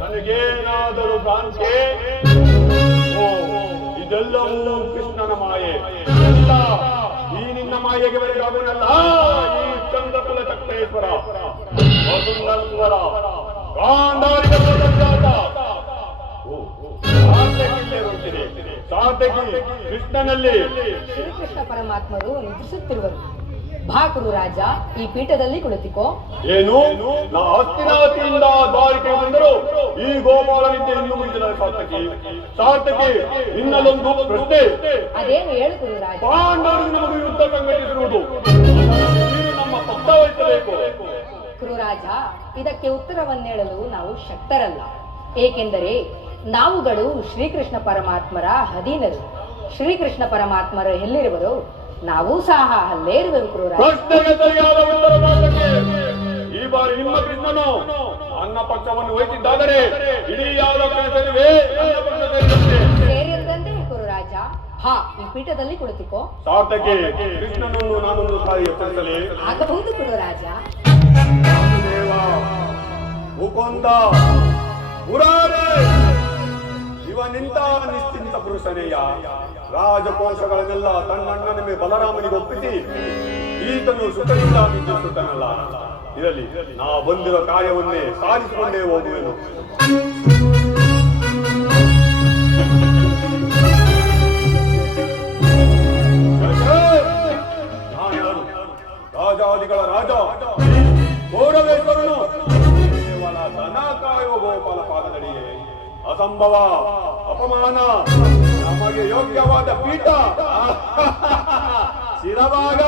ನನಗೇನಾದರೂ ಭ್ರಾಂತಿ? ಇದೆಲ್ಲವೂ ಕೃಷ್ಣನ ಮಾಯೆ. ಈ ನಿನ್ನ ಮಾಯೆಗೆ ಬರೆಗಾಗುವುದಲ್ಲ. ಈ ಚಂದ್ರಕುಲ ಚಕ್ರೇಶ್ವರ ವಸುಂಧರ ಗಾಂಧಾರಿಕ ಸಾರ್ಥಕಿ ಕೃಷ್ಣನಲ್ಲಿ ಶ್ರೀಕೃಷ್ಣ ಪರಮಾತ್ಮರು ನಿದ್ರಿಸುತ್ತಿರುವರು. ಭಾಕರು ರಾಜ, ಈ ಪೀಠದಲ್ಲಿ ಕುಳಿತಿಕೋ. ಏನು? ನಾ ಹಸ್ತಿನಾವತಿಯಿಂದ ದ್ವಾರಿಕೆ ಬಂದರು. ಈ ಗೋಪಾಲನಿದ್ದೆ ಇನ್ನು ಮುಂದಿನ ಸಾರ್ಥಕಿ. ಸಾರ್ಥಕಿ, ಇನ್ನಲ್ಲೊಂದು ಪ್ರಶ್ನೆ. ಅದೇನು ಹೇಳು ಗುರು ರಾಜ. ಪಾಂಡವರು ನಮಗೆ ಯುದ್ಧ ಸಂಘಟಿಸಿರುವುದು ನಮ್ಮ ಪಕ್ಷ ವಹಿಸಬೇಕು. ಗುರುರಾಜ, ಇದಕ್ಕೆ ಉತ್ತರವನ್ನೇಳಲು ನಾವು ಶಕ್ತರಲ್ಲ. ಏಕೆಂದರೆ ನಾವುಗಳು ಶ್ರೀಕೃಷ್ಣ ಪರಮಾತ್ಮರ ಅಧೀನರು. ಶ್ರೀಕೃಷ್ಣ ಪರಮಾತ್ಮರು ಎಲ್ಲಿರುವರು, ನಾವು ಸಹ ಅಲ್ಲೇ ಇರುವೆವು. ಗುರುರಾಜ, ಪ್ರಶ್ನೆಗೆ ಸರಿಯಾದ ಉತ್ತರ ಮಾತಕ್ಕೆ. ಈ ಬಾರಿ ನಿಮ್ಮ ಕೃಷ್ಣನು ನನ್ನ ಪಕ್ಷವನ್ನು ವಹಿಸಿದ್ದಾದರೆ ಇಡೀ ಸೇರಿದಂತೆ ಗುರುರಾಜ. ಹಾ, ಈ ಪೀಠದಲ್ಲಿ ಕುಳಿತಿಕೋ. ಸಾರ್ಥಕಿ, ಕೃಷ್ಣನನ್ನು ನಾನೊಂದು ಸಾರಿ ಎಚ್ಚರಿಸಲಿ. ಆಗಬಹುದು ಗುರುರಾಜ. ದೇವ ಮುಕುಂದ ಮುರಾರೇ, ಇವ ನಿಂತ ನಿಶ್ಚಿಂತ ಪುರುಷನೇಯ. ರಾಜಕೋಶಗಳನ್ನೆಲ್ಲ ತನ್ನಣ್ಣನ ಮೇಲೆ ಬಲರಾಮನಿಗೆ ಒಪ್ಪಿಸಿ ಈತನು ಸುಖದಿಂದ ನಿಂದಿಸುತ್ತಾನಲ್ಲ. ಇರಲಿ, ನಾ ಬಂದಿರೋ ಕಾರ್ಯವನ್ನೇ ಸಾಧಿಸಿಕೊಂಡೇ ಹೋಗುವೆನು. ರಾಜಾದಿಗಳ ರಾಜ ಗೌರವೇಶ್ವರನು ಕೇವಲ ದನ ಕಾಯುವ ಗೋಪಾಲ ಪಾದದಡಿಗೆ ಅಸಂಭವ, ಅಪಮಾನ. ನಮಗೆ ಯೋಗ್ಯವಾದ ಪೀಠ ಶಿರಭಾಗ